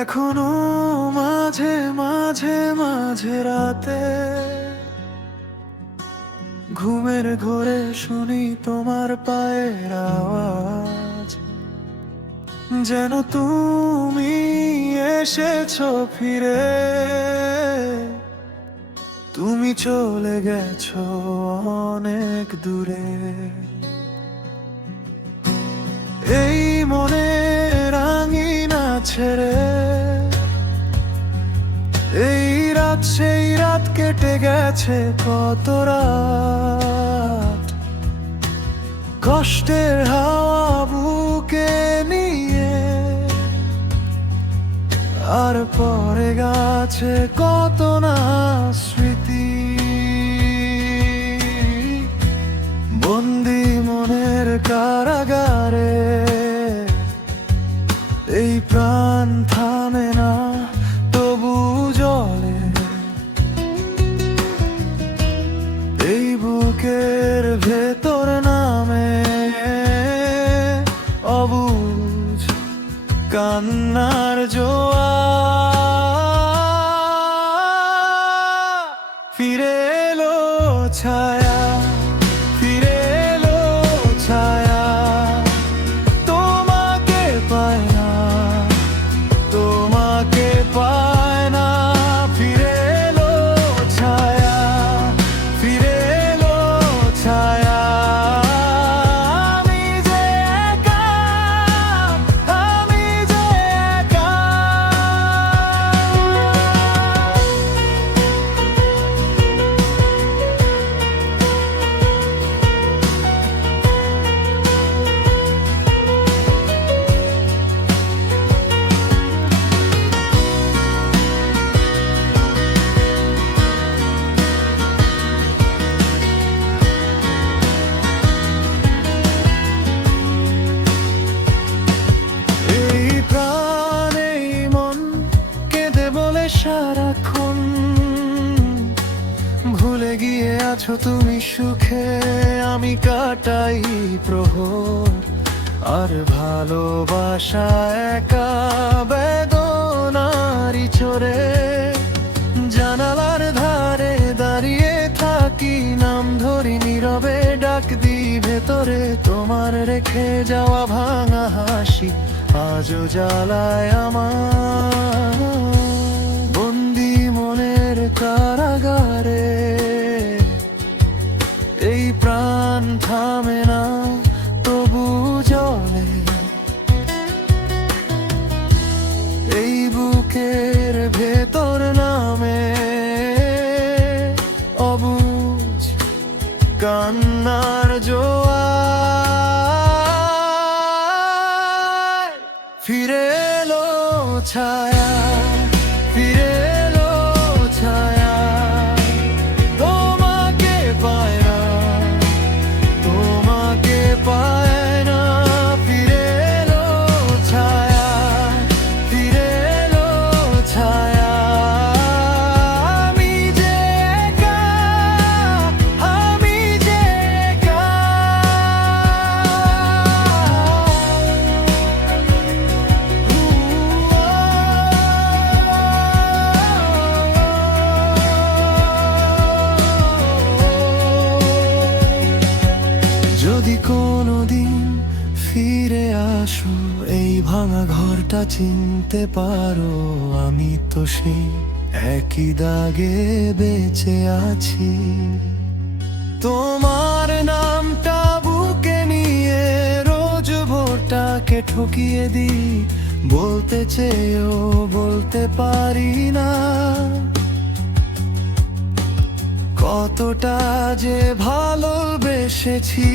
এখনো মাঝে মাঝে মাঝে রাতে ঘুমের ঘোরে শুনি তোমার পায়ের আওয়াজ, যেন তুমি এসেছো ফিরে। তুমি চলে গেছো অনেক দূরে। এই মনে রাঙিনা ছেড়ে এই রাত সেই রাত কেটে গেছে কত রাত। কষ্টের হাওয়া বুকে নিয়ে আর পরে গেছে কত না স্মৃতি। বন্দি মনের কারাগারে এই প্রাণ থামে না, তবু জলে এই বুকের ভেতর নামে অবুঝ কান্নার জোয়ার। ফিরে এলো ছায়া, ফিরে এলো ছায়া, তোমাকে পায় না, তোমাকে পায় না। ফিরে এলো ছায়া, ফিরে এলো ছায়া, আমি যে একা, আমি যে একা। এই প্রাণ এই মন কেঁদে বলে সারাক্ষণ ভুলে গিয়ে আছো তুমি সুখে, আমি কাটাই প্রহর। আর ভালোবাসা একা বেদনারি চড়ে জানালার ধারে দাঁড়িয়ে থাকি, নাম ধরি নীরবে ডাক দি ভেতরে। তোমার রেখে যাওয়া ভাঙা হাসি আজও জ্বালায় আমার। বন্দি মনের কারাগারে এই প্রাণ থামে না, তবু জলে এই বুকের ভেতর নামে অবুঝ কান্নার জোয়ার। ফিরে এলো ছায়া, ফিরে এলো ছায়া, তোমাকে পায় না, তোমাকে পায় না। ফিরে এলো ছায়া, ফিরে এলো ছায়া, আমি যে একা, আমি যে একা। যদি কোনোদিন ফিরে আসো এই ভাঙা ঘরটা চিনতে পারো, আমি তো সেই একই দাগে বেঁচে আছি। তোমার নামটা বুকে নিয়ে রোজ ভোরটাকে ঠকিয়ে দিই, বলতে চেয়েও বলতে পারি না। কতটা যে ভালোবেসেছি